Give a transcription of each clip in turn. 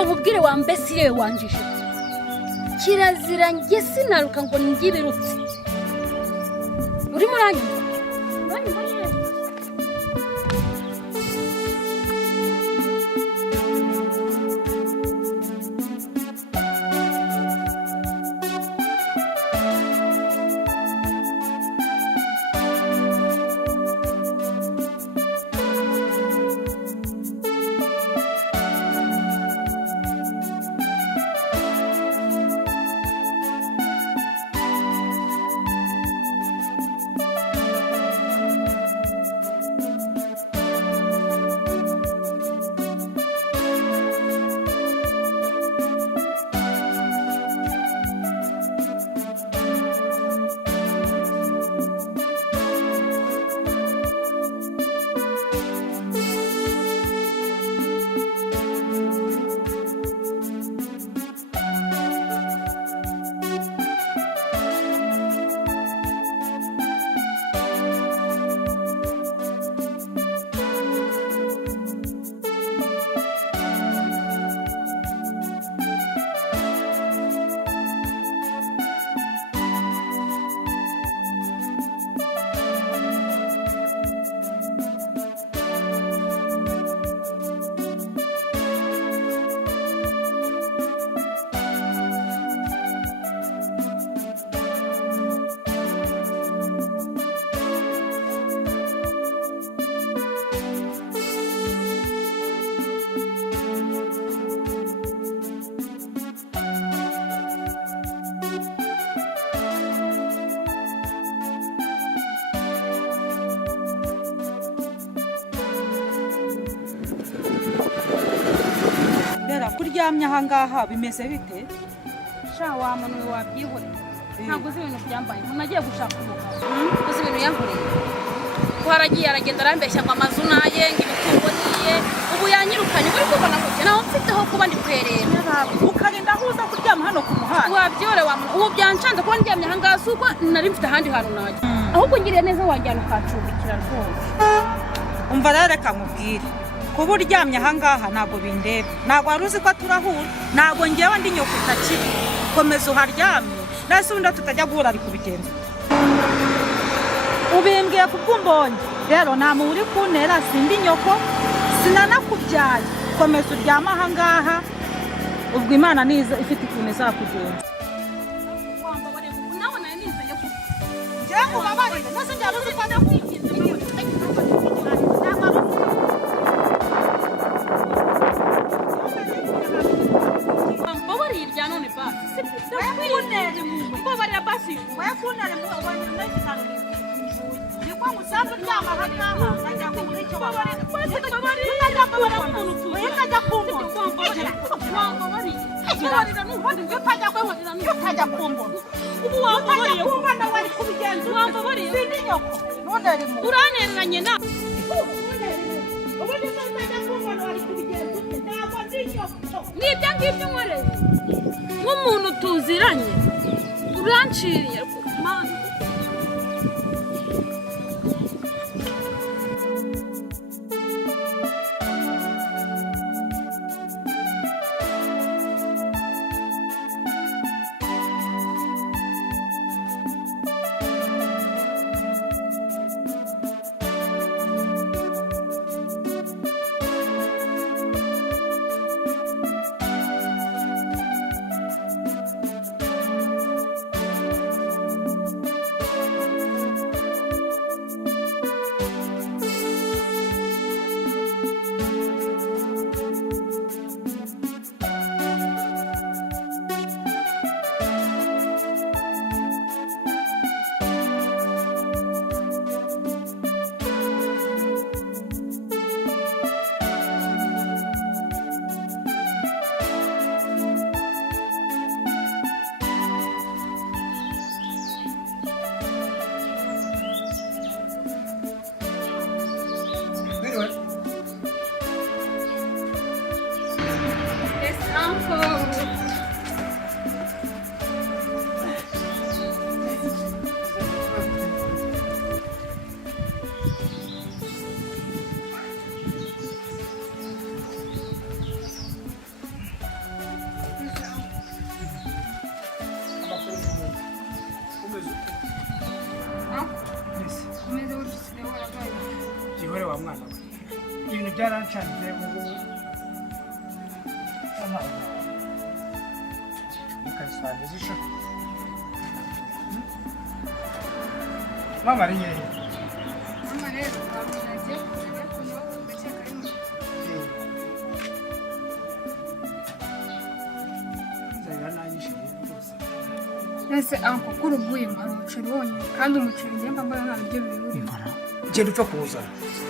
umva nkubwire wa mbesire wanjije kirazira nge sinaruka ngo ngibirutse uri muranyi kuryamya hangaha bimeze bite sha wa muntu wabyihore ntabwo uzi ibintu byambaye umuntu agiye gushaka umugabo uzi ibintu yankoreye ko haragiye aragenda arambeshya ngo amazu naye ngo imitungo niye ubu yanyirukanye uri kubona ko naho mfiteho kuba ndi kwerera ukarinda huza kuryama hano ku muhanda wabyore wa muntu ubu byancanze kuba ndyamye hangaha suko nari mfite ahandi hantu najya ahubwo ngiriye neza wajyana ukacumbikira rwose umva rero reka nkubwire kuba uryamye ahangaha ntabwo bindeba ntabwo wari uzi ko turahura ntabwo ngewe ndi nyoko utakiri komeza uharyamye nase ubundi tutajya guhura ari kubigenza ubimbwiye kubw'umbonye rero nta muntu uri kuntera sindi nyoko sinanakubyaye komeza uryama ahangaha ubwo Imana niza ifite ikuntu izakugenza nawe nayo nizeye ko njyewe mubabarire nase njyana uzi ko ndakwigize uranenanye na nibyo ngibyo nkoreye nk'umuntu tuziranye uranciriye byarancanye ubu ukabisangiza isha mama ari hehe mama rero twabiragiye kujya kunywa gace karimo ese anko kuruguye mara umuceri wonyine kandi umuceri ngemba mbona nta biryo bibirimo genda upfa kuza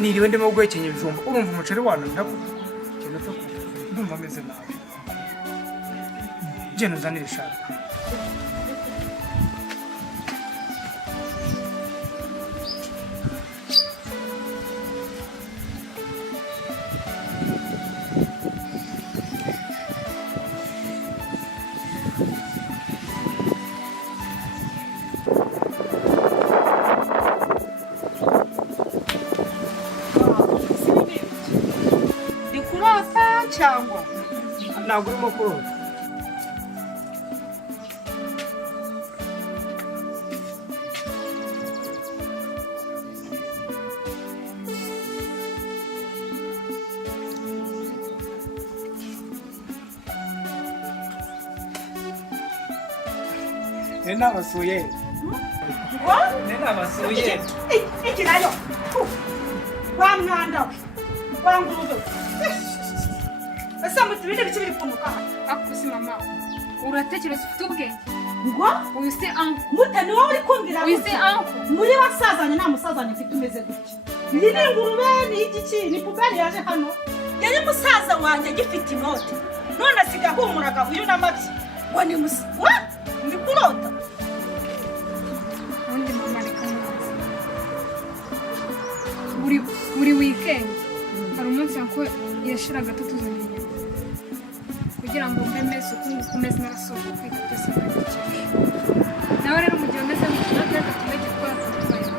niriwe ndimo guhekenya ibijumba urumva umuceri wanyu ndakuze genda upfa kuza ndumva ameze nabi genda uzanire ishaka cyangwa ntabwo urimo kurota nabasuye nabasuye iki nayo wa mwanda wa ngurube ese mutibinde bice biri kunuka akusi mama uratekereza ufite ubwenge ngo uyu se anko mutani wowe uri kumvira uyu se anko muri basazanye nta musazanye mfite umeze gutya iyi ni ingurube ni igiki ni puberi yaje hano yari musaza wanjye agifite inoti none asiga ahumuraga uyu n'amabyi ngo ni musa wa ndi kurota ubundi mama reka neza buri weekend hari umunsi anko yashiraga tutuzaniye kugira ngo mbe meze ukuntu kumeze narasoje kwiga byose bikikije nawe rero mu gihe umeze gutya reka tumege twatwaye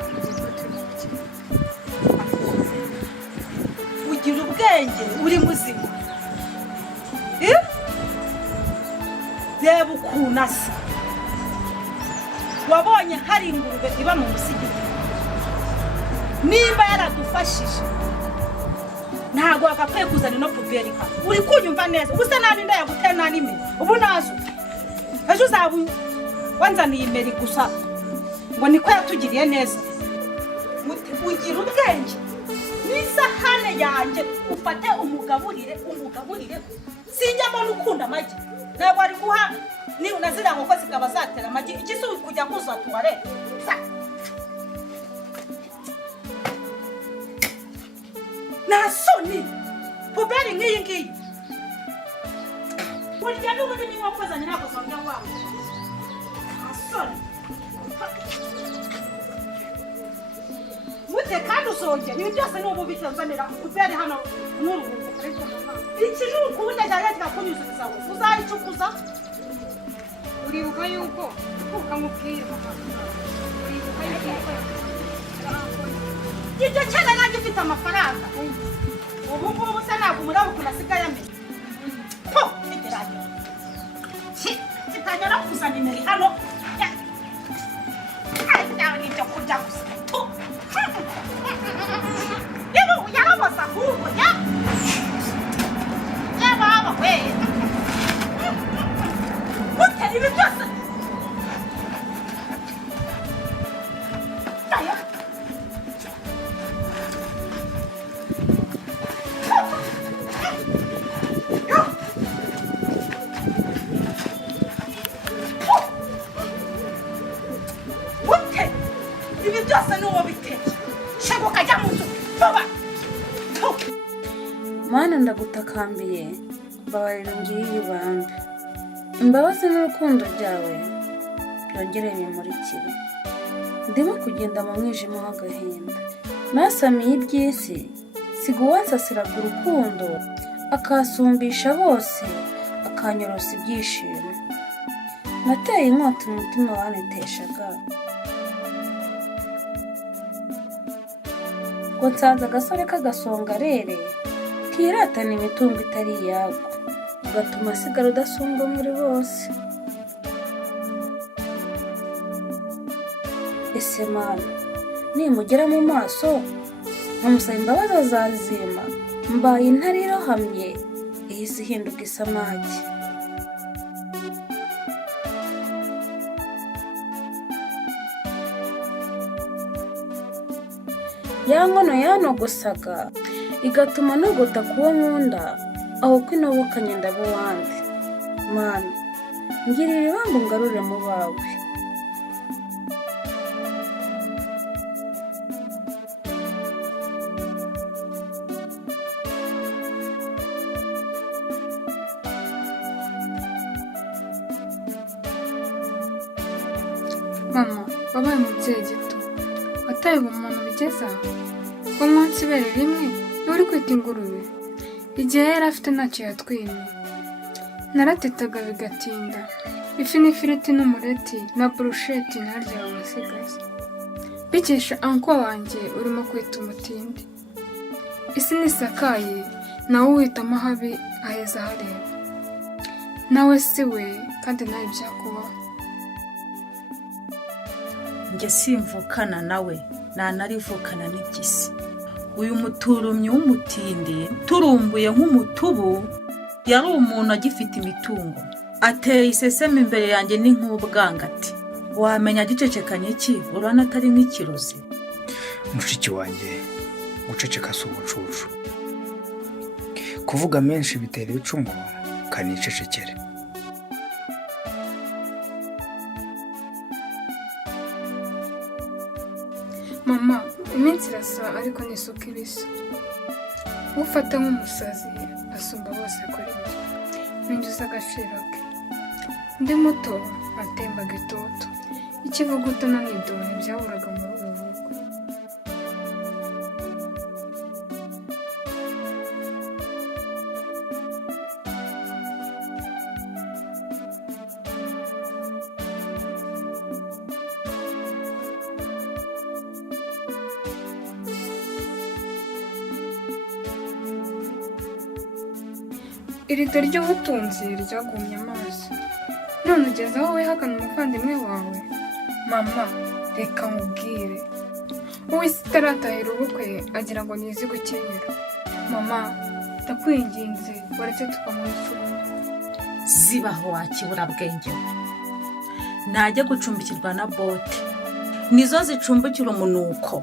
ugira ubwenge uri muzima reba ukuntu asa wabonye hari ingurube iba mu musigiti nimba yaradufashije ntabwo wagakwiye kuzana ino puberi hano uri kunyumva neza ubu se nani ndayagutera nani imeri ubu nazo ejo uzaba wanzaniye imeri gusa ngo niko yatugiriye neza ugira ubwenge n'isahane yanjye ufate umugaburire sinjyamo n'ukunda amagi ntabwo ari guha ni unazira nkoko zikaba zatera amagi igisi kujya kuzatuware nasoni puberi nk'iyi ngiyi burya n'ubundi n'inkoko zanjye ntabwo zongera wabo nasoni mute kandi uzongera ibi byose ni ubu bitazanira puberi hano n'uruhu ikijuku ubundi ajyanye kikakunyuzuriza uzayicukuza uribuka yuko ukamubwira mama uribuka yuko iryo cyane nanjye ufite amafaranga ubu ngubu se ntabwo umurabo ukuntu asigaye amenya po ntigerage kitanyara kuzana imeri hano nawe n'ibyo kurya gusa yewe yarabaza ahubwo yababa we mute ibi byose ibi byose ni uwo biteye shaka ukajya mu nzu vuba mana ndagutakambiye mbabarira ngiriye ibambe imbabazi n'urukundo ryawe byongere bimurikire ndimo kugenda mu mwijima w'agahinda nasamiye iby'isi siga uwansasiraga urukundo akasumbisha bose akanyorosa ibyishimo nateye inkota umutima waneteshaga ngo nsanze agasore k'agasongarere kiratana imitungo itari iyako ugatuma asigara udasumbwa muri bose ese mana nimugera mu maso nkamusaba imbabazi azazima mbaye intare irohamye ihise ihinduka isamaki. Ya nkono yanogosaga igatuma nogota kuwo nkunda aho kwinobokanye ndabo wandi. Mana ngirira ibambo ngarure mu bawe. Mama, wabaye umubyeyi gito wataye ubumuntu bigeze aho ko munsi ibere rimwe niwe uri kwita ingurube igihe yari afite ntacyo yatwimye. Naratetaga bigatinda ifi n'ifiriti n'umureti na burusheti narya amasigaza bikesha anko wanjye urimo kwita umutindi. Isi nisakaye nawe uhitamo habi aheza hareba. Nawe si we kandi nawe byakubaho. Njye simvukana nawe nanarivukana n'igisi. Uyu muturumyi w'umutindi turumbuye nk'umutubu yari umuntu agifite imitungo. Ateye iseseme imbere yanjye ni nk'ubwangati. Wamenya gicecekanye iki urana atari nk'ikirozi. mushiki wanjye guceceka si ubucucu. Kuvuga menshi bitera icumu kanicecekere. Mama, iminsi irasa ariko n'isuku ibisa. Ufata nk'umusazi asumba bose kuri njye. Ninjiza agaciro ke. Ndi muto atembaga itoto. Ikivuguto na nidoni byaburaga muri uru rugo. Irido ry'ubutunzi ryagumye amaso. None ugeze aho wihakana umuvandimwe wawe. Mama, reka nkubwire. Uw'isi itaratahira ubukwe agira ngo nizi gukenyera. Mama, ndakwinginze waretse tukamusura. Zibaho wakibura bwenge. Najya gucumbikirwa na bote. Nizo zicumbikira umunuko.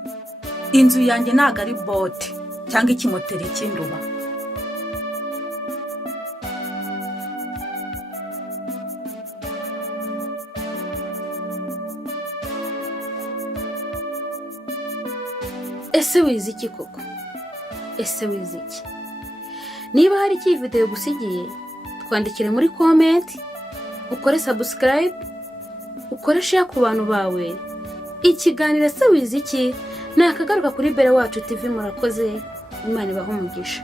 Inzu yanjye ntago ari bote cyangwa ikimoteri cy'induba. Ese wize iki koko? Ese wize iki? Niba hari iki video gusigiye twandikire muri comment, ukore subscribe, ukore share ku bantu bawe. Ikiganiro ese wize iki nakagaruka kuri Bere Wacu TV. Murakoze, Imana ibahe umugisha.